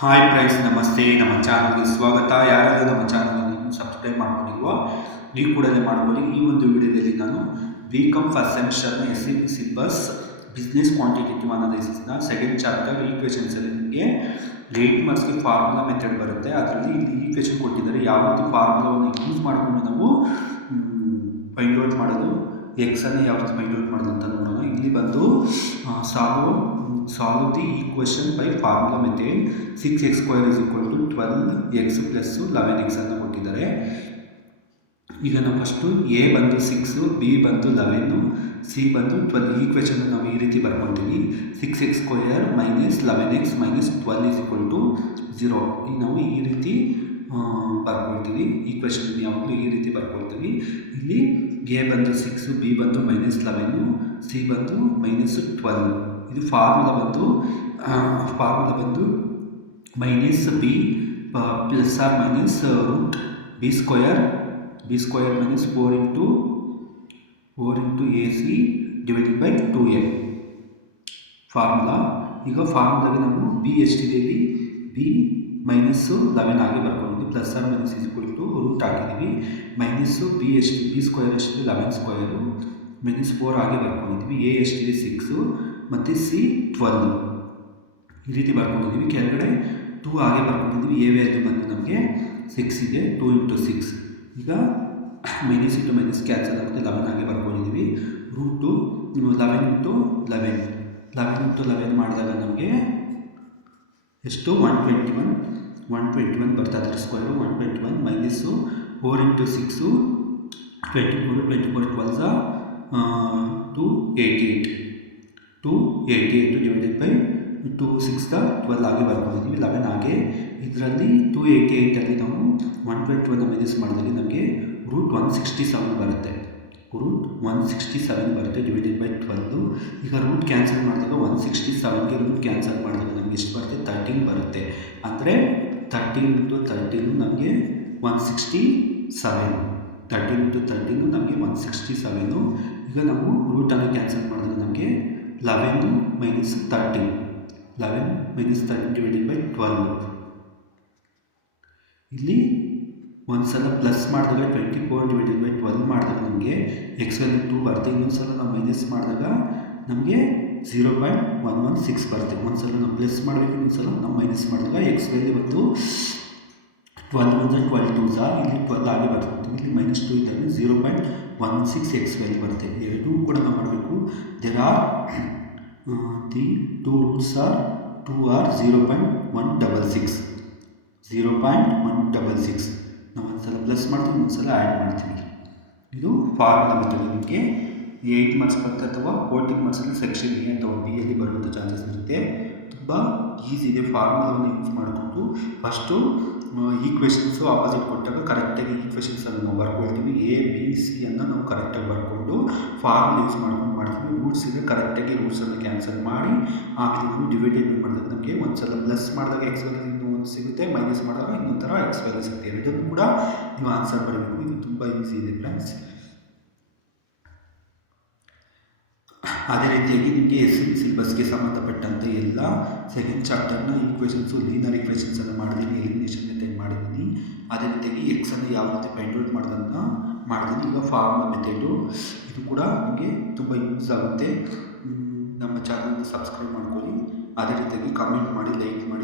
Hi friends, ನಮಸ್ತೆ. ನಮ್ಮ ಚಾನಲ್ಗೆ ಸ್ವಾಗತ. ಯಾರಾದರೂ ನಮ್ಮ ಚಾನಲನ್ನು ಇನ್ನೂ ಸಬ್ಸ್ಕ್ರೈಬ್ ಮಾಡ್ಕೊಂಡಿಲ್ವೋ ನೀವು ಕೂಡಲೇ ಮಾಡ್ಕೊಳ್ಳಿ. ಈ ಒಂದು ವಿಡಿಯೋದಲ್ಲಿ ನಾನು ಬಿಕಾಮ್ ಫಸ್ಟ್ ಸೆಮಿಸ್ಟರ್ನ SCB ಸಿಲೆಬಸ್ ಬಿಸ್ನೆಸ್ ಕ್ವಾಂಟಿಟೇಟಿವ್ ಅನಾಲಿಸಿಸ್ನ ಸೆಕೆಂಡ್ ಚಾಪ್ಟರ್ ಈಕ್ವೇಷನ್ಸಲ್ಲಿ ನಿಮಗೆ 8 ಮಾರ್ಕ್ಸ್ಗೆ ಫಾರ್ಮುಲಾ ಮೆಥಡ್ ಬರುತ್ತೆ. ಅದರಲ್ಲಿ ಇಲ್ಲಿ ಈಕ್ವೇಷನ್ ಕೊಟ್ಟಿದ್ದಾರೆ. ಯಾವ ರೀತಿ ಫಾರ್ಮುಲಾವನ್ನು ಯೂಸ್ ಮಾಡಿಕೊಂಡು ನಾವು ಫೈಂಡ್ ಔಟ್ ಮಾಡೋದು, ಎಕ್ಸನ್ನು ಯಾವ ರೀತಿ ಫೈಂಡ್ ಔಟ್ ಮಾಡೋದು ಅಂತ ನೋಡೋಣ. ಇಲ್ಲಿ ಬಂದು solve the equation by formula method. 6x square is equal to 12x plus 11x ಅನ್ನು ಕೊಟ್ಟಿದ್ದಾರೆ. ಈಗ ನಾವು ಫಸ್ಟು ಎ ಬಂದು 6, ಬಿ ಬಂದು 11, ಸಿ ಬಂದು 12. ಈಕ್ವೇಷನ್ ನಾವು ಈ ರೀತಿ ಬರ್ಕೊಳ್ತೀವಿ. 6x square minus 11x minus 12 is equal to 0. ಈಗ ನಾವು ಈ ರೀತಿ ಬರ್ಕೊಳ್ತೀವಿ. ಈಕ್ವೇಷನ್ ಯಾವಾಗಲೂ ಈ ರೀತಿ ಬರ್ಕೊಳ್ತೀವಿ. ಇಲ್ಲಿ ಎ ಬಂದು 6, ಬಿ ಬಂದು ಮೈನಸ್ 11, ಸಿ ಬಂದು ಮೈನಸ್ 12. ಇದು ಫಾರ್ಮುಲಾ ಬಂದು minus B plus or minus root B square minus 4 into AC divided by 2a formula. ಈಗ ಫಾರ್ಮುಲಾಗೆ ನಾವು ಬಿ ಎಷ್ಟಿದೆ, ಇಲ್ಲಿ ಬಿ ಮೈನಸ್ಸು 11 ಆಗಿ ಬರ್ಕೊಂಡಿದ್ವಿ. ಪ್ಲಸ್ ಆರ್ ಮೈನಸ್ ಇಸ್ಕೊಟ್ಟು ರೂಟ್ ಹಾಕಿದ್ದೀವಿ. ಮೈನಸ್ಸು ಬಿ ಎಷ್ಟಿದೆ, ಬಿ ಸ್ಕ್ವಯರ್ ಎಷ್ಟಿದೆ 11 ಸ್ಕ್ವಯರು ಮೈನಸ್ 4 ಆಗಿ ಬರ್ಕೊಂಡಿದ್ವಿ. ಎ ಎಷ್ಟಿದೆ 6 ಮತ್ತು ಸಿ 12 ಈ ರೀತಿ ಬರ್ಕೊಂಡಿದ್ದೀವಿ. ಕೆಳಗಡೆ 2 ಹಾಗೆ ಬರ್ಕೊಂಡಿದ್ವಿ. ಎ ವ್ಯಾಲ್ಯೂ ಬಂದು ನಮಗೆ 6 ಇದೆ. 2 ಇಂಟು 6 ಈಗ ಮೈನಸ್ ಇಂಟು ಮೈನಸ್ ಕ್ಯಾನ್ಸಲ್ ಆಗುತ್ತೆ. 11 ಹಾಗೆ ಬರ್ಕೊಂಡಿದ್ದೀವಿ. ರೂಟು 11 ಇಂಟು 11 ಮಾಡಿದಾಗ ನಮಗೆ ಎಷ್ಟು 121 ಬರ್ತಾ ಇದ್ದಾರೆ. Square 121 minus 4 into 6 24 12 288 divided by 2 6 12 ಆಗಿ ಬರ್ಕೊಂಡಿದ್ದೀವಿ. 11 ಆಗಿ ಇದರಲ್ಲಿ 288ಅಲ್ಲಿ ನಾವು 121 ಮೈನಸ್ ಮಾಡಿದಾಗ ನಮಗೆ ರೂಟ್ 167 ಬರುತ್ತೆ. Divided by 12. ಈಗ ರೂಟ್ ಕ್ಯಾನ್ಸಲ್ ಮಾಡಿದಾಗ 167ಗೆ ರೂಟ್ ಕ್ಯಾನ್ಸಲ್ ಮಾಡಿದಾಗ ನಮಗೆ ಎಷ್ಟು ಬರುತ್ತೆ, 13 ಬರುತ್ತೆ. ಅಂದರೆ 13 ಇಂಟು 13 ನಮಗೆ 167. 13 ಇಂಟು 13 ನಮಗೆ 167. ಈಗ ನಾವು ರೂಟನ್ನು ಕ್ಯಾನ್ಸಲ್ ಮಾಡಿದಾಗ ನಮಗೆ 11 ಮೈನಸ್ 13 ಡಿವೈಡೆಡ್ ಬೈ 12. ಇಲ್ಲಿ ಒಂದು ಸಲ ಪ್ಲಸ್ ಮಾಡಿದಾಗ 24 ಡಿವೈಡೆಡ್ ಬೈ 12 ಮಾಡಿದಾಗ ನಮಗೆ ಎಕ್ಸ್ ವ್ಯಾಲ್ಯೂ 2 ಬರುತ್ತೆ. ಇನ್ನೊಂದು ಸಲ ನಾವು ಮೈನಸ್ ಮಾಡಿದಾಗ ನಮಗೆ 0.116 ಬರುತ್ತೆ. ಒಂದು ಸಲ ನಾವು ಪ್ಲಸ್ ಮಾಡಬೇಕು, ಇನ್ನೊಂದು ಸಲ ನಾವು ಮೈನಸ್ ಮಾಡಿದಾಗ ಎಕ್ಸ್ ವ್ಯಾಲ್ಯೂ ಬಂದು 12 1 12 2 ಇಲ್ಲಿ 12 ಆಗಿ ಬರ್ತದೆ. ಇಲ್ಲಿ ಮೈನಸ್ 2 ಇದ್ದಾಗ 0.116 ಎಕ್ಸ್ ವ್ಯಾಲ್ಯೂ ಬರುತ್ತೆ. ಎರಡೂ ಕೂಡ ನಾವು ಮಾಡಬೇಕು. There are the 2 roots are 2 are 0.166 ನಾವು ಒಂದು ಸಲ ಪ್ಲಸ್ ಮಾಡ್ತೀವಿ, ಒಂದು ಸಲ ಆ್ಯಡ್ ಮಾಡ್ತೀವಿ. ಇದು ಫಾರ್ಮುಲಾ ಮೆಥಡ್. ನಿಮಗೆ 8 ಮಾರ್ಕ್ಸ್ ಬರುತ್ತೆ ಅಥವಾ 14 ಮಾರ್ಕ್ಸಲ್ಲಿ ಸೆಕ್ಷನ್ ಎ ಅಥವಾ ಬಿ ಯಲ್ಲಿ ಬರುವಂಥ ಚಾನ್ಸಸ್ ಇರುತ್ತೆ. ತುಂಬ ಈಸಿ ಇದೆ. ಫಾರ್ಮುಲಾವನ್ನು ಯೂಸ್ ಮಾಡಿಕೊಂಡು ಫಸ್ಟು ಈಕ್ವೇಷನ್ಸು ಆಪೋಸಿಟ್ ಕೊಟ್ಟಾಗ ಕರೆಕ್ಟಾಗಿ ಈಕ್ವೇಷನ್ಸನ್ನು ನಾವು ಬರ್ಕೊಳ್ತೀವಿ. ಎ ಬಿ ಸಿ ಅನ್ನು ನಾವು ಕರೆಕ್ಟಾಗಿ ಬರ್ಕೊಂಡು ಫಾರ್ಮುಲಾ ಯೂಸ್ ಮಾಡ್ಕೊಂಡು ಮಾಡ್ತೀವಿ. ರೂಟ್ಸ್ ಇದೆ, ಕರೆಕ್ಟಾಗಿ ರೂಟ್ಸನ್ನು ಕ್ಯಾನ್ಸಲ್ ಮಾಡಿ ಆಮೇಲೆ ನಾವು ಡಿವೈಡೆಡ್ ಮಾಡಿದಾಗ ನಮಗೆ ಒಂದು ಸಲ ಪ್ಲಸ್ ಮಾಡಿದಾಗ ಎಕ್ಸ್ ವ್ಯಾಲ್ಯೂ ಇನ್ನೊಂದು ಸಿಗುತ್ತೆ, ಮೈನಸ್ ಮಾಡಿದಾಗ ಇನ್ನೊಂದು ಥರ ಎಕ್ಸ್ ವ್ಯಾಲ್ಯೂ ಸಿಗುತ್ತೆ. ಎರಡನ್ನೂ ಕೂಡ ನೀವು ಆನ್ಸರ್ ಬರಬೇಕು. ಇದು ತುಂಬ ಈಸಿ ಇದೆ ಫ್ರೆಂಡ್ಸ್. ಅದೇ ರೀತಿಯಾಗಿ ನಿಮಗೆ SCB ಸಿಲೆಬಸ್ಗೆ ಸಂಬಂಧಪಟ್ಟಂತೆ ಎಲ್ಲ ಸೆಕೆಂಡ್ ಚಾಪ್ಟರ್ನ ಈಕ್ವೇಷನ್ಸು, ಲೀನರ್ ಈಕ್ವೇಷನ್ಸನ್ನು ಮಾಡಿದ್ದೀನಿ, ಎಲಿಮಿನೇಷನ್ ಮೆಥಡ್ ಮಾಡಿದ್ದೀನಿ. ಅದೇ ರೀತಿಯಾಗಿ ಎಕ್ಸನ್ನು ಯಾವ ರೀತಿ ಫೈಂಡ್ ಔಟ್ ಮಾಡೋದನ್ನು ಮಾಡಿದ್ದೀನಿ. ಈಗ ಫಾರ್ಮುಲಾ ಮೆಥಡು ಇದು ಕೂಡ ನಿಮಗೆ ತುಂಬ ಯೂಸ್ ಆಗುತ್ತೆ. ನಮ್ಮ ಚಾನಲ್ನ ಸಬ್ಸ್ಕ್ರೈಬ್ ಮಾಡ್ಕೊಳ್ಳಿ. ಅದೇ ರೀತಿಯಾಗಿ ಕಮೆಂಟ್ ಮಾಡಿ, ಲೈಕ್ ಮಾಡಿ.